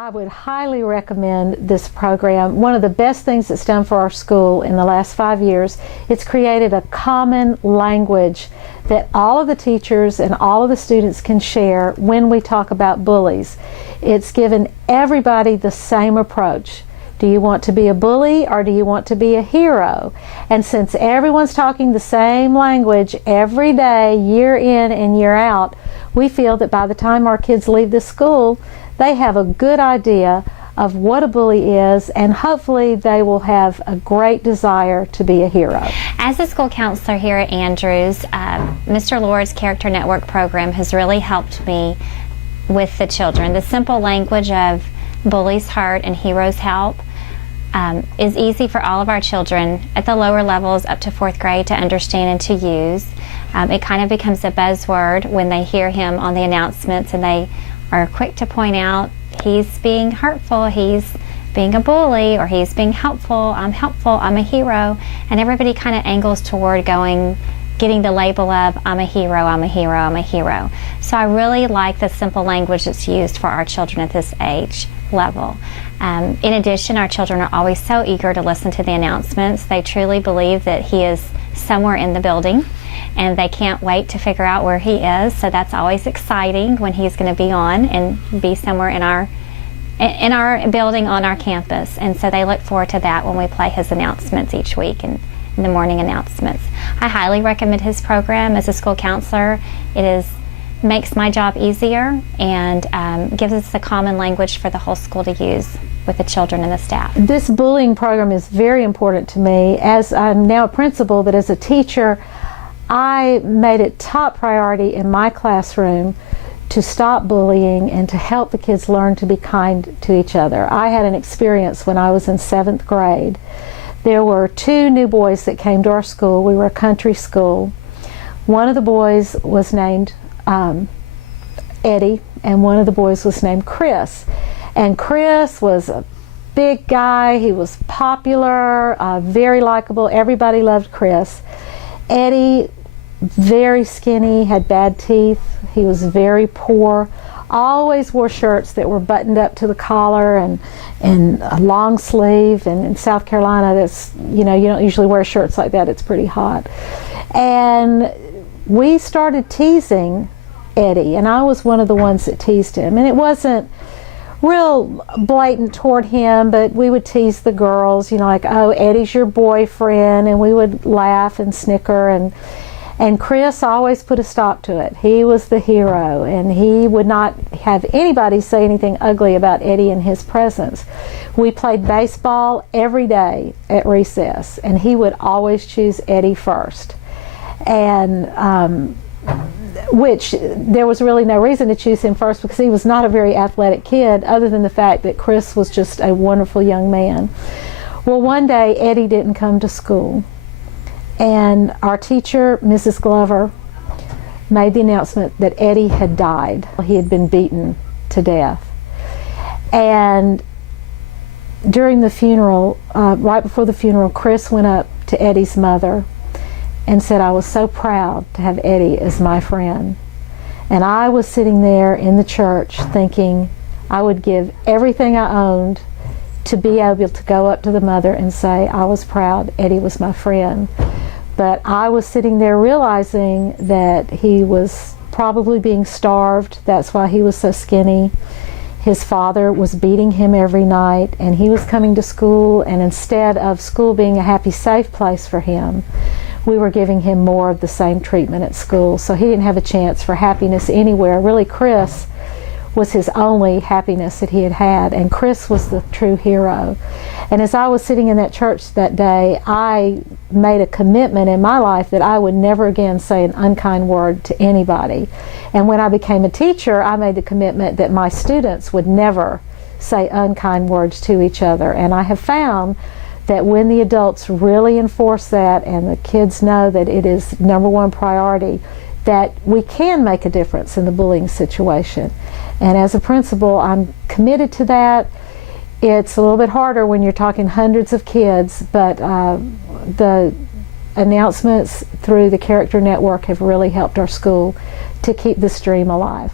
I would highly recommend this program. One of the best things it's done for our school in the last 5 years, it's created a common language that all of the teachers and all of the students can share when we talk about bullies. It's given everybody the same approach. Do you want to be a bully or do you want to be a hero? And since everyone's talking the same language every day, year in and year out, we feel that by the time our kids leave the school, they have a good idea of what a bully is, and hopefully they will have a great desire to be a hero. As a school counselor here at Andrews, Mr. Lord's Character Network program has really helped me with the children. The simple language of bullies hurt and heroes help is easy for all of our children at the lower levels up to 4th grade to understand and to use. It kind of becomes a buzzword when they hear him on the announcements, and they are quick to point out he's being hurtful, he's being a bully, or he's being helpful, I'm a hero, and everybody kind of angles toward getting the label of I'm a hero, I'm a hero, I'm a hero. So I really like the simple language that's used for our children at this age level. In addition, our children are always so eager to listen to the announcements. They truly believe that he is somewhere in the building, and they can't wait to figure out where he is. So that's always exciting when he's going to be on and be somewhere in our building on our campus. And so they look forward to that when we play his announcements each week and in the morning announcements. I highly recommend his program as a school counselor. Makes my job easier and gives us a common language for the whole school to use with the children and the staff. This bullying program is very important to me. As I'm now a principal, but as a teacher, I made it top priority in my classroom to stop bullying and to help the kids learn to be kind to each other. I had an experience when I was in 7th grade. There were 2 new boys that came to our school. We were a country school. One of the boys was named Eddie, and one of the boys was named Chris. And Chris was a big guy. He was popular, very likable. Everybody loved Chris. Eddie, very skinny, had bad teeth. He was very poor. Always wore shirts that were buttoned up to the collar and a long sleeve. And in South Carolina, that's, you don't usually wear shirts like that. It's pretty hot. And we started teasing Eddie, and I was one of the ones that teased him. And it wasn't real blatant toward him, but we would tease the girls, like, oh, Eddie's your boyfriend, and we would laugh and snicker. And Chris always put a stop to it. He was the hero, and he would not have anybody say anything ugly about Eddie in his presence. We played baseball every day at recess, and he would always choose Eddie first. And which there was really no reason to choose him first, because he was not a very athletic kid, other than the fact that Chris was just a wonderful young man. Well, one day Eddie didn't come to school, and our teacher, Mrs. Glover, made the announcement that Eddie had died. He had been beaten to death. And during the funeral, right before the funeral, Chris went up to Eddie's mother and said, I was so proud to have Eddie as my friend. And I was sitting there in the church thinking I would give everything I owned to be able to go up to the mother and say, I was proud Eddie was my friend. But I was sitting there realizing that he was probably being starved. That's why he was so skinny. His father was beating him every night, and he was coming to school, and instead of school being a happy, safe place for him, we were giving him more of the same treatment at school. So he didn't have a chance for happiness anywhere. Really, Chris was his only happiness that he had had, and Chris was the true hero. And as I was sitting in that church that day, I made a commitment in my life that I would never again say an unkind word to anybody. And when I became a teacher, I made the commitment that my students would never say unkind words to each other. And I have found that when the adults really enforce that, and the kids know that it is #1 priority, that we can make a difference in the bullying situation. And as a principal, I'm committed to that. It's a little bit harder when you're talking hundreds of kids, but the announcements through the Character Network have really helped our school to keep this dream alive.